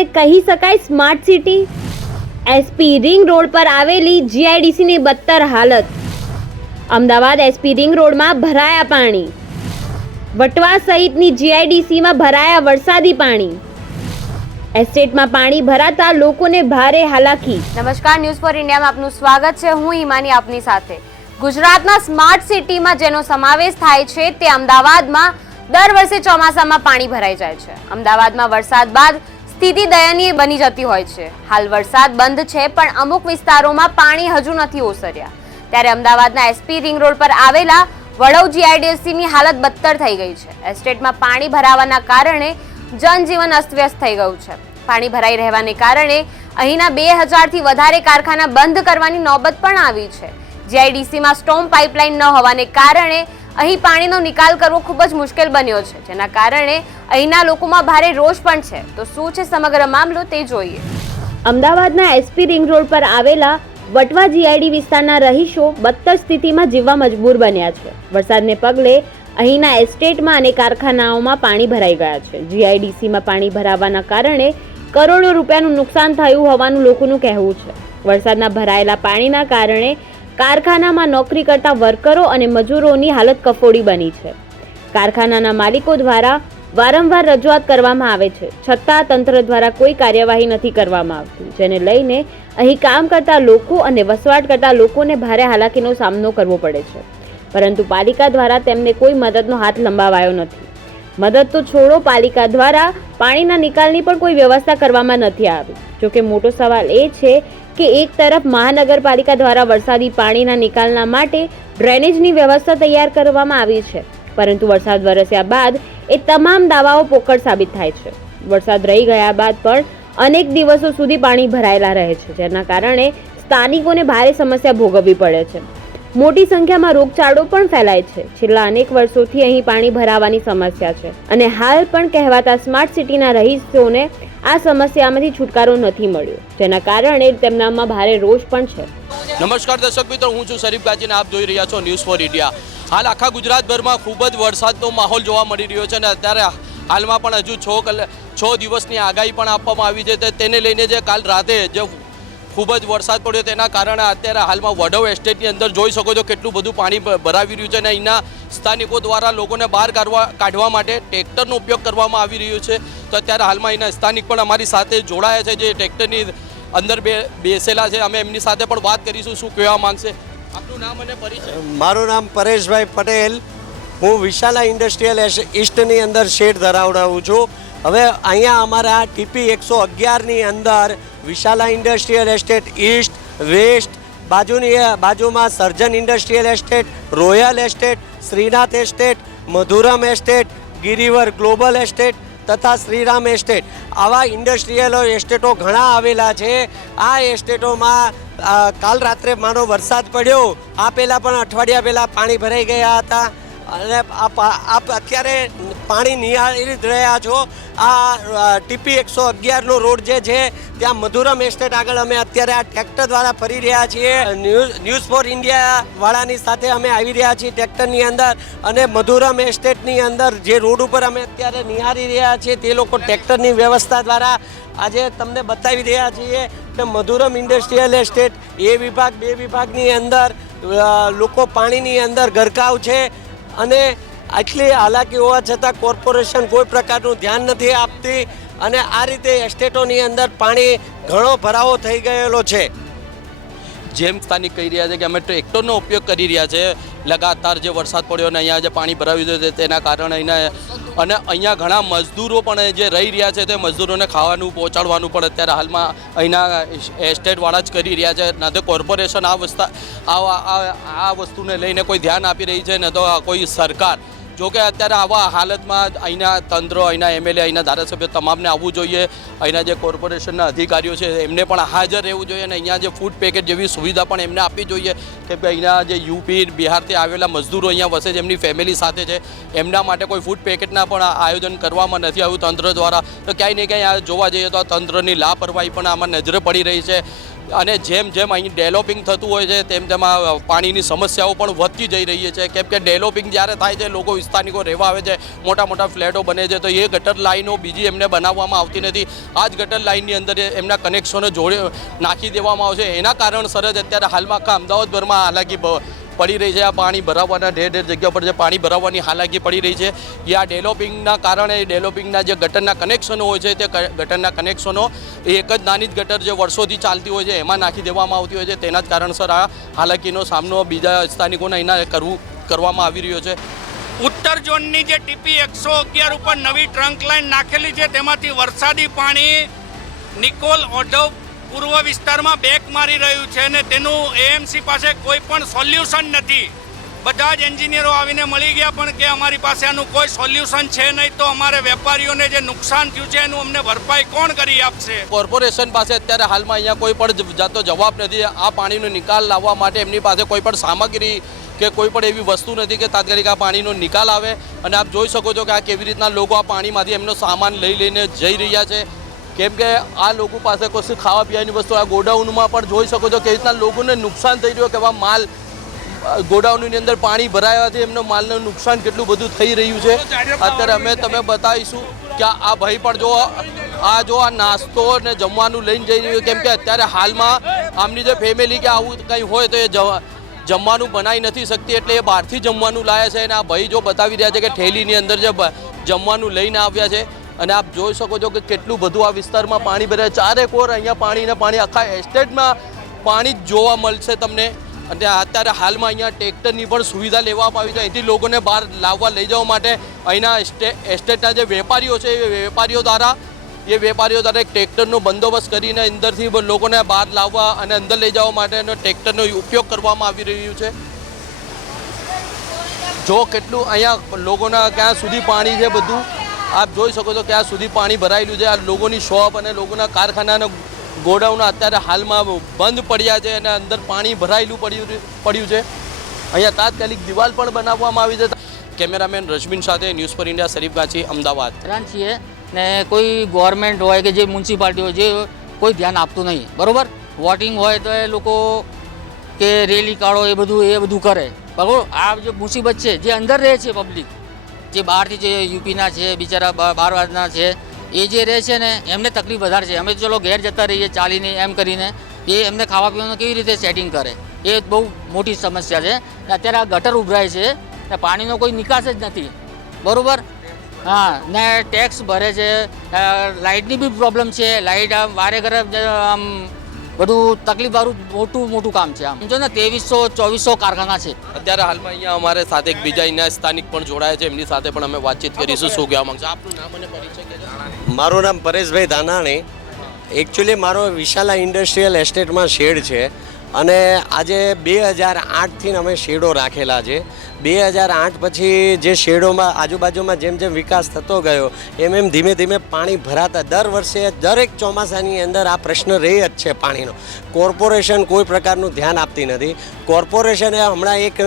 અમદાવાદને કહી શકાય smart city? SP ring road પર આવેલી જીઆઈડીસીની બદતર હાલત. અમદાવાદ એસપી રિંગ રોડમાં ભરાયા પાણી. વટવા સહિતની જીઆઈડીસીમાં ભરાયા વરસાદી પાણી. એસ્ટેટમાં પાણી ભરાતા લોકોને ભારે હાલાકી. નમસ્કાર, ન્યૂઝ ફોર ઇન્ડિયામાં આપનું સ્વાગત છે. હું હિમાની આપની સાથે. ગુજરાતના સ્માર્ટ સિટીમાં જેનો સમાવેશ થાય છે તે અમદાવાદમાં દર વર્ષે ચોમાસામાં પાણી ભરાઈ જાય છે. અમદાવાદમાં વરસાદ બાદ સ્થિતિ દયનીય બની જતી હોય છે. હાલ વરસાદ બંધ છે, પણ અમુક વિસ્તારોમાં પાણી હજુ નથી ઓસર્યા. ત્યારે અમદાવાદના એસપી રિંગ રોડ પર આવેલા વડોવ જીઆઈડીસીની હાલત બદતર થઈ ગઈ છે. એસ્ટેટમાં પાણી ભરાવાના કારણે જનજીવન અસ્તવ્યસ્ત થઈ ગયું છે. પાણી ભરાઈ રહેવાને કારણે અહીંના 2000થી વધારે કારખાના બંધ કરવાની નોબત પણ આવી છે. જીઆઈડીસીમાં સ્ટોમ પાઇપલાઇન ન હોવાને કારણે અહીં પાણીનો નિકાલ કરવો ખૂબ જ મુશ્કેલ બન્યો છે, જેના કારણે અહીંના લોકોમાં ભારે રોષ પણ છે. તો શું છે સમગ્ર મામલો તે જોઈએ. અમદાવાદના એસપી રિંગ રોડ પર આવેલા વટવા જીઆઈડી વિસ્તારના રહીશો બદતર સ્થિતિમાં જીવવા મજબૂર બન્યા છે. વરસાદને પગલે અહીંના એસ્ટેટમાં અને કારખાનાઓમાં પાણી ભરાઈ ગયા છે. જીઆઈડીસીમાં પાણી ભરાવાના કારણે કરોડો રૂપિયાનું નુકસાન થયું હોવાનું લોકોનું કહેવું છે. વરસાદના ભરાયેલા પાણીના કારણે કારખાનામાં નોકરી કરતા વર્કરો અને મજૂરોની હાલત કફોડી બની છે. કારખાનાના માલિકો દ્વારા વારંવાર રજૂઆત કરવામાં આવે છે, છતાં તંત્ર દ્વારા કોઈ કાર્યવાહી નથી કરવામાં આવતી, જેને લઈને અહીં કામ કરતા લોકો અને વસવાટ કરતા લોકોને ભારે હાલાકીનો સામનો કરવો પડે છે. પરંતુ પાલિકા દ્વારા તેમને કોઈ મદદનો હાથ લંબાવાયો નથી. મદદ તો છોડો, પાલિકા દ્વારા પાણીના નિકાલની પણ કોઈ વ્યવસ્થા કરવામાં નથી આવી. જોકે મોટો સવાલ એ છે કે એક તરફ મહાનગરપાલિકા દ્વારા વરસાદી પાણીના નિકાલના માટે ડ્રેનેજની વ્યવસ્થા તૈયાર કરવામાં આવી છે, પરંતુ વરસાદ વરસ્યા બાદ એ તમામ દાવાઓ પોકળ સાબિત થાય છે. વરસાદ રહી ગયા બાદ પણ અનેક દિવસો સુધી પાણી ભરાયેલા રહે છે, જેના કારણે સ્થાનિકોને ભારે સમસ્યા ભોગવવી પડે છે. મોટી સંખ્યામાં રોગચાળો પણ ફેલાય છે. છેલ્લા અનેક વર્ષોથી અહીં પાણી ભરાવાની સમસ્યા છે અને હાલ પણ કહેવાતા સ્માર્ટ સિટીના રહીશોને આ સમસ્યામાંથી છુટકારો નથી મળ્યો, જેના કારણે તેમનામાં ભારે રોષ પણ છે. નમસ્કાર દર્શક મિત્રો, હું છું શરીફ ગાજીને આપ જોઈ રહ્યા છો ન્યૂઝ ફોર ઇન્ડિયા. હાલ આખા ગુજરાતભરમાં ખૂબ જ વરસાદનો માહોલ જોવા મળી રહ્યો છે અને અત્યારે હાલમાં પણ હજુ 6 દિવસની આગાહી પણ આપવામાં આવી છે. તેને લઈને જે કાલ રાતે જે ખૂબ જ વરસાદ પડ્યો તેના કારણે અત્યારે હાલમાં વડોવ એસ્ટેટની અંદર જોઈ શકો છો કેટલું બધું પાણી ભરાવી રહ્યું છે અને અહીંના સ્થાનિકો દ્વારા લોકોને બહાર કાઢવા માટે ટ્રેક્ટરનો ઉપયોગ કરવામાં આવી રહ્યો છે. તો અત્યારે હાલમાં અહીંના સ્થાનિક પણ અમારી સાથે જોડાયા છે, જે ટ્રેક્ટરની અંદર બેસેલા છે. અમે એમની સાથે પણ વાત કરીશું, શું કહેવા માંગશે. આપનું નામ અને પરિચય. મારું નામ પરેશભાઈ પટેલ. હું વિશાલા ઇન્ડસ્ટ્રીયલ ઈસ્ટની અંદર શેડ ધરાવડાવું છું. હવે અહીંયા અમારા ટીપી 111ની અંદર Vishala industrial estate east, west, બાજુમાં Sarjan industrial estate, royal estate, Shrinath estate, Madhuram estate, Giriwar global estate તથા શ્રીરામ એસ્ટેટ, આવા ઇન્ડસ્ટ્રીયલ એસ્ટેટો ઘણા આવેલા છે. આ એસ્ટેટોમાં કાલ રાત્રે માનો વરસાદ પડ્યો, આ પહેલાં પણ અઠવાડિયા પહેલાં પાણી ભરાઈ ગયા હતા અને આપ અત્યારે પાણી નિહાળી રહ્યા છો. આ ટીપી 111નો રોડ જે છે ત્યાં મધુરમ એસ્ટેટ આગળ અમે અત્યારે આ ટ્રેક્ટર દ્વારા ફરી રહ્યા છીએ. ન્યૂઝ ફોર ઇન્ડિયા વાળાની સાથે અમે આવી રહ્યા છીએ ટ્રેક્ટરની અંદર, અને મધુરમ એસ્ટેટની અંદર જે રોડ ઉપર અમે અત્યારે નિહાળી રહ્યા છીએ તે લોકો ટ્રેક્ટરની વ્યવસ્થા દ્વારા આજે તમને બતાવી રહ્યા છીએ કે મધુરમ ઇન્ડસ્ટ્રીયલ એસ્ટેટ એ વિભાગ, બે વિભાગની અંદર લોકો પાણીની અંદર ગરકાવ છે અને આટલી હાલાકી હોવા છતાં કોર્પોરેશન કોઈ પ્રકારનું ધ્યાન નથી આપતી અને આ રીતે એસ્ટેટોની અંદર પાણી ઘણો ભરાવો થઈ ગયેલો છે. જેમ સ્થાનિક કહી રહ્યા છે કે અમે ટ્રેક્ટરનો ઉપયોગ કરી રહ્યા છે લગાતાર જે વરસાદ પડ્યો અને અહીંયા જે પાણી ભરાવ્યું છે તેના કારણે અહીંયા ઘણા મજદૂરો પણ જે રહી રહ્યા છે તે મજદૂરોને ખાવાનું પહોંચાડવાનું પણ અત્યારે હાલમાં અહીંના એસ્ટેટવાળા જ કરી રહ્યા છે. ન તો કોર્પોરેશન આ વસ્તુને લઈને કોઈ ધ્યાન આપી રહી છે, ન તો કોઈ સરકાર. જોકે અત્યારે આવા હાલતમાં અહીંના તંત્ર, અહીંના એમએલએ, અહીંના ધારાસભ્ય તમામને આવવું જોઈએ. અહીંના જે કોર્પોરેશનના અધિકારીઓ છે એમને પણ હાજર રહેવું જોઈએ અને અહીંયા જે ફૂડ પેકેટ જેવી સુવિધા પણ એમને આપવી જોઈએ કે અહીંના જે યુપી, બિહારથી આવેલા મજદૂરો અહીંયા વસે છે, એમની ફેમિલી સાથે છે, એમના માટે કોઈ ફૂડ પેકેટના પણ આયોજન કરવામાં નથી આવ્યું તંત્ર દ્વારા. તો ક્યાંય ને ક્યાંય જોવા જઈએ તો આ તંત્રની લાપરવાહી પણ આમાં નજરે પડી રહી છે. અને જેમ જેમ અહીં ડેવલપિંગ થતું હોય છે તેમ તેમ આ પાણીની સમસ્યાઓ પણ વધતી જઈ રહી છે, કેમ કે ડેવલપિંગ જ્યારે થાય છે લોકો સ્થાનિકો રહેવા આવે છે, મોટા મોટા ફ્લેટો બને છે, તો એ ગટર લાઈનો બીજી એમને બનાવવામાં આવતી નથી. આ જ ગટર લાઈનની અંદર એમના કનેક્શનો નાખી દેવામાં આવશે. એના કારણસર જ અત્યારે હાલમાં આખા અમદાવાદભરમાં હાલાકી પડી રહી છે. આ પાણી ભરાવવાના ઢેર જગ્યા પર જે પાણી ભરાવવાની હાલાકી પડી રહી છે એ આ ડેવલપિંગના કારણે ડેવલપિંગના જે ગટરના કનેક્શનો હોય છે તે ગટરના કનેક્શનો એક જ નાની જ ગટર જે વર્ષોથી ચાલતી હોય છે એમાં નાખી દેવામાં આવતી હોય છે. તેના જ કારણસર આ હાલાકીનો સામનો બીજા સ્થાનિકોને અહીંના કરવામાં આવી રહ્યો છે. ઉત્તર ઝોનની જે ટીપી 111 ઉપર નવી ટ્રંક લાઈન નાખેલી છે તેમાંથી વરસાદી પાણી નિકોલ ઓઢવ પૂર્વ વિસ્તારમાં બેક મારી રહ્યું છે અને તેનું એએમસી પાસે કોઈ પણ સોલ્યુશન નથી. બધા જ એન્જિનિયરો આવીને મળી ગયા પણ કે અમારી પાસે આનું કોઈ સોલ્યુશન છે નહીં, તો અમારે વેપારીઓને જે નુકસાન થયું છે એનું અમને ભરપાઈ કોણ કરી આપશે? કોર્પોરેશન પાસે અત્યારે હાલમાં અહીંયા કોઈ પણ જાતનો જવાબ નથી. આ પાણીનો નિકાલ લાવવા માટે એમની પાસે કોઈ પણ સામગ્રી કે કોઈ પણ એવી વસ્તુ નથી કે તાત્કાલિક આ પાણીનો નિકાલ આવે. અને આપ જોઈ શકો છો કે આ કેવી રીતના લોકો આ પાણીમાંથી એમનો સામાન લઈને જઈ રહ્યા છે, કેમ કે આ લોકો પાસે કોઈ ખાવા પીવાની વસ્તુ આ ગોડાઉનમાં પણ જોઈ શકો છો કેવી રીતના લોકોને નુકસાન થઈ રહ્યું, કે આ માલ ગોડાઉનની અંદર પાણી ભરાયાથી એમનો માલનું નુકસાન કેટલું બધું થઈ રહ્યું છે. અત્યારે અમે તમે બતાવીશું કે આ ભાઈ પણ જો આ નાસ્તો ને જમવાનું લઈને જઈ રહ્યું, કેમ કે અત્યારે હાલમાં આમની જે ફેમિલી કે આવું કંઈ હોય તો એ જમવાનું બનાવી નથી શકતી, એટલે એ બહારથી જમવાનું લાવે છે. અને આ ભાઈ જો બતાવી રહ્યા છે કે થેલીની અંદર જે જમવાનું લઈને આવ્યા છે. અને આપ જોઈ શકો છો કે કેટલું બધું આ વિસ્તારમાં પાણી ભરાય. ચારેકોર અહીંયા પાણી આખા એસ્ટેટમાં પાણી જ જોવા મળશે તમને. અને અત્યારે હાલમાં અહીંયા ટ્રેક્ટરની પણ સુવિધા લેવામાં આવી છે. અહીંથી લોકોને બહાર લાવવા લઈ જવા માટે અહીંના એસ્ટેટના જે વેપારીઓ છે એ વેપારીઓ દ્વારા એક ટ્રેક્ટરનો બંદોબસ્ત કરીને અંદરથી લોકોને બહાર લાવવા અને અંદર લઈ જવા માટેનો ટ્રેક્ટરનો ઉપયોગ કરવામાં આવી રહ્યું છે. જો કેટલું અહીંયા લોકોના ક્યાં સુધી પાણી છે બધું આપ જોઈ શકો છો, ક્યાં સુધી પાણી ભરાયેલું છે. આ લોકોની શોપ અને લોકોના કારખાનાના ગોડાઉન અત્યારે હાલમાં બંધ પડ્યા છે અને અંદર પાણી ભરાયેલું પડ્યું છે. અહીંયા તાત્કાલિક દિવાલ પણ બનાવવામાં આવી છે. કેમેરામેન રશ્મિન સાથે ન્યૂઝ ફોર ઇન્ડિયા, શરીફગાછી, અમદાવાદ. હેરાન છીએ ને કોઈ ગવર્મેન્ટ હોય કે જે મ્યુનિસિપાલિટી હોય જે કોઈ ધ્યાન આપતું નહીં. બરાબર, વોટિંગ હોય તો એ લોકો કે રેલી કાઢો એ બધું કરે. બરાબર, આ જે મુસીબત છે જે અંદર રહે છે પબ્લિક, જે બહારથી જે યુપીના છે બિચારા બહારના છે એ જે રહે છે ને એમને તકલીફ વધારે છે. અમે ચલો ઘેર જતા રહીએ ચાલીને એમ કરીને, એ એમને ખાવા પીવાનું કેવી રીતે સેટિંગ કરે એ બહુ મોટી સમસ્યા છે. અત્યારે આ ગટર ઉભરાય છે ને પાણીનો કોઈ નિકાસ જ નથી. બરાબર, હા, ને ટેક્સ ભરે છે, લાઇટની બી પ્રોબ્લેમ છે. લાઇટ આમ વારે ઘરે આમ બધું તકલીફવાળું મોટું કામ છે. આમ સમજો ને 2300-2400 કારખાના છે અત્યારે હાલમાં અહીંયા અમારે સાથે એક બીજા અહીંના સ્થાનિક પણ જોડાયા છે, એમની સાથે પણ અમે વાતચીત કરીશું. શું કહેવા માંગશો? આપનું નામ અને પરિચય કહેજો. મારું નામ પરેશભાઈ ધાનાણી. એકચ્યુઅલી મારો વિશાલા ઇન્ડસ્ટ્રીયલ એસ્ટેટમાં શેડ છે અને આજે 2008થી અમે શેડો રાખેલા છે. 2008 પછી જે શેડોમાં આજુબાજુમાં જેમ જેમ વિકાસ થતો ગયો એમ ધીમે ધીમે પાણી ભરાતા દર વર્ષે દરેક ચોમાસાની અંદર આ પ્રશ્ન રહે જ છે પાણીનો. કોર્પોરેશન કોઈ પ્રકારનું ધ્યાન આપતી નથી. કોર્પોરેશને હમણાં એક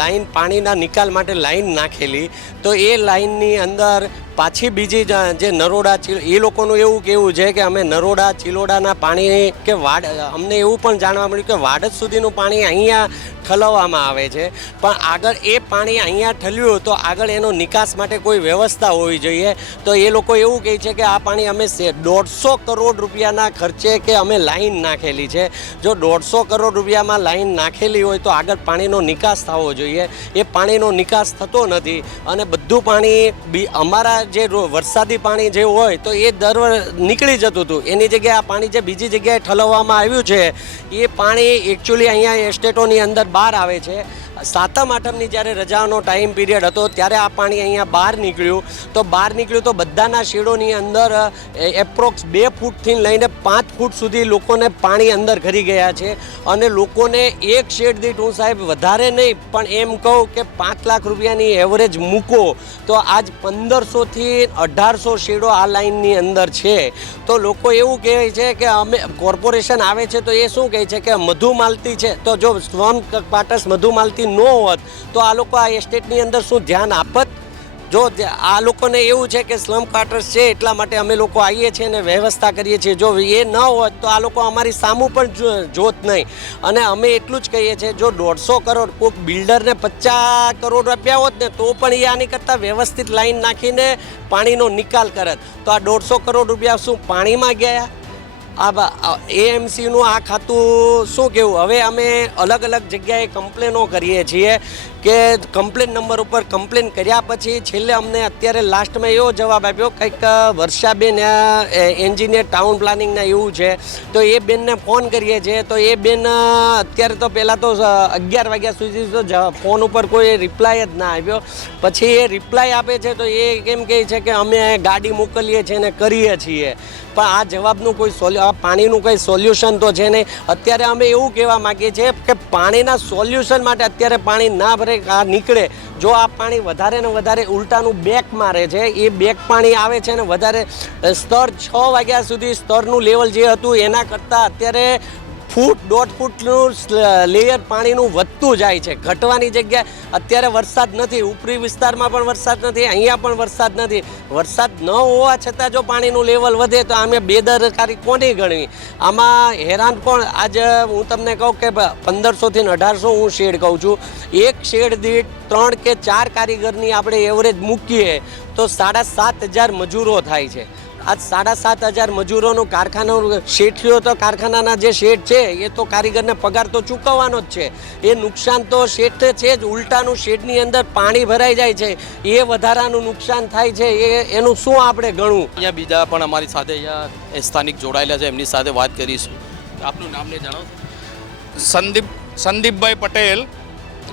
લાઈન પાણીના નિકાલ માટે લાઈન નાખેલી, તો એ લાઈનની અંદર પાછી બીજી જે નરોડા એ લોકોનું એવું કહેવું છે કે અમે નરોડા ચિલોડાના પાણી કે વાડ, અમને એવું પણ જાણવા મળ્યું કે વાડજ સુધીનું પાણી અહીંયા ઠલવવામાં આવે છે, પણ આગળ એ પાણી અહીંયા ઠલ્યું તો આગળ એનો નિકાસ માટે કોઈ વ્યવસ્થા હોવી જોઈએ. તો એ લોકો એવું કહે છે કે આ પાણી અમે 150 કરોડ રૂપિયાના ખર્ચે કે અમે લાઈન નાખેલી છે. જો 150 કરોડ રૂપિયામાં લાઈન નાખેલી હોય તો આગળ પાણીનો નિકાસ થવો જોઈએ. એ પાણીનો નિકાસ થતો નથી અને બધું પાણી અમારા જે વરસાદી પાણી જે હોય તો એ નીકળી જતું હતું. એની જગ્યાએ આ પાણી જે બીજી જગ્યાએ ઠલવવામાં આવ્યું છે એ પાણી એકચ્યુઅલી અહીંયા એસ્ટેટોની અંદર બહાર આવે છે. 7મ 8મની જ્યારે રજાનો ટાઈમ પીરિયડ હતો ત્યારે આ પાણી અહીંયા બહાર નીકળ્યું તો બધાના શેડોની અંદર એપ્રોક્સ 2 ફૂટથી લઈને 5 ફૂટ સુધી લોકોને પાણી અંદર ઘરી ગયા છે. અને લોકોને એક શેડ દીઠ હું સાહેબ વધારે નહીં પણ એમ કહું કે 5 લાખ રૂપિયાની એવરેજ મૂકો તો આજ 1500થી 1800 શેડો આ લાઇનની અંદર છે. તો લોકો એવું કહે છે કે અમે કોર્પોરેશન આવે છે તો એ શું કહે છે કે મધુમાલતી છે, તો જો સ્વર્ણ ક્વાર્ટર્સ મધુમાલતી ન હોત તો આ લોકો આ એસ્ટેટની અંદર શું ધ્યાન આપત? જો આ લોકોને એવું છે કે સ્લમ ક્વાર્ટર્સ છે એટલા માટે અમે લોકો આવીએ છીએ અને વ્યવસ્થા કરીએ છીએ. જો એ ન હોત તો આ લોકો અમારી સામું પણ જોત નહીં. અને અમે એટલું જ કહીએ છીએ, જો 150 કરોડ કોઈક બિલ્ડરને 50 કરોડ રૂપિયા હોત ને તો પણ એ આની કરતાં વ્યવસ્થિત લાઈન નાખીને પાણીનો નિકાલ કરત. તો આ 150 કરોડ રૂપિયા શું પાણીમાં ગયા? આ એએમસીનું આ ખાતું શું કહેવું? હવે અમે અલગ અલગ જગ્યાએ કમ્પ્લેનો કરીએ છીએ કે કમ્પ્લેન નંબર ઉપર કમ્પ્લેન કર્યા પછી છેલ્લે અમને અત્યારે લાસ્ટમાં એવો જવાબ આપ્યો કંઈક વર્ષાબેન એન્જિનિયર ટાઉન પ્લાનિંગના એવું છે. તો એ બેનને ફોન કરીએ છીએ તો એ બેન અત્યારે તો પહેલાં તો 11 વાગ્યા સુધી તો ફોન ઉપર કોઈ રિપ્લાય જ ના આવ્યો. પછી એ રિપ્લાય આપે છે તો એ કેમ કહે છે કે અમે ગાડી મોકલીએ છીએ ને કરીએ છીએ. પણ આ જવાબનું કોઈ આ પાણીનું કંઈ સોલ્યુશન તો છે નહીં. અત્યારે અમે એવું કહેવા માગીએ છીએ કે પાણીના સોલ્યુશન માટે અત્યારે પાણી ના ભરે આ નીકળે. જો આ પાણી વધારે ને વધારે ઉલટાનું બેક મારે છે, એ બેક પાણી આવે છે ને વધારે સ્તર 6 વાગ્યા સુધી સ્તરનું લેવલ જે હતું એના કરતાં અત્યારે ફૂટ 1.5 ફૂટનું લેયર પાણીનું વધતું જાય છે. ઘટવાની જગ્યાએ અત્યારે વરસાદ નથી, ઉપરી વિસ્તારમાં પણ વરસાદ નથી, અહીંયા પણ વરસાદ નથી. વરસાદ ન હોવા છતાં જો પાણીનું લેવલ વધે તો અમે બેદરકારી કોની ગણવી? આમાં હેરાન કોણ? આજે હું તમને કહું કે 1500 થી 1800 હું શેડ કહું છું. એક શેડ દીઠ 3 કે 4 કારીગરની આપણે એવરેજ મૂકીએ તો 7,500 મજૂરો થાય છે. આજ 7,500 મજૂરોનું કારખાનાનું શેઠીઓ તો કારખાનાના જે શેઠ છે એ તો કારીગરને પગાર તો ચૂકવવાનો જ છે. એ નુકસાન તો શેઠ છે જ. ઉલટાનું શેડની અંદર પાણી ભરાઈ જાય છે, એ વધારાનું નુકસાન થાય છે. એનું શું આપણે ગણવું? અહીંયા બીજા પણ અમારી સાથે અહીંયા સ્થાનિક જોડાયેલા છે, એમની સાથે વાત કરીશું. આપનું નામને જણાવો. સંદીપભાઈ પટેલ.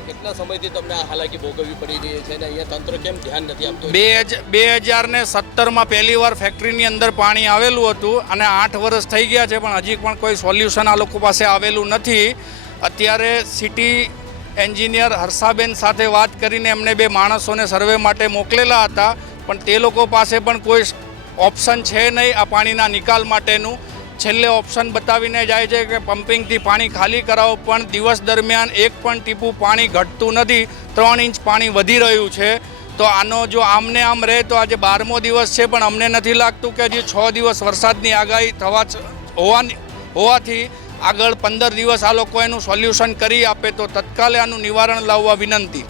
કેટલા સમયથી તમને આ હાલાકી ભોગવવી પડી રહી છે અને અહીંયા તંત્ર કેમ ધ્યાન નથી આપતું? 2017માં પહેલી વાર ફેક્ટરીની અંદર પાણી આવેલું હતું અને 8 વર્ષ થઈ ગયા છે પણ હજી પણ કોઈ સોલ્યુશન આ લોકો પાસે આવેલું નથી. અત્યારે સિટી એન્જિનિયર હર્ષાબેન સાથે વાત કરીને એમને 2 માણસોને સર્વે માટે મોકલેલા હતા પણ તે લોકો પાસે પણ કોઈ ઓપ્શન છે નહીં આ પાણીના નિકાલ માટેનું. છેલ્લે ઓપ્શન બતાવીને જાય છે કે પમ્પિંગથી પાણી ખાલી કરાવો, પણ દિવસ દરમિયાન એક પણ ટીપું પાણી ઘટતું નથી. 3 ઇંચ પાણી વધી રહ્યું છે. તો આનો જો આમને આમ રહે તો આજે 12મો દિવસ છે પણ અમને નથી લાગતું કે હજી 6 દિવસ વરસાદની આગાહી હોવાથી આગળ 15 દિવસ આ લોકો એનું સોલ્યુશન કરી આપે તો તત્કાલે આનું નિવારણ લાવવા વિનંતી.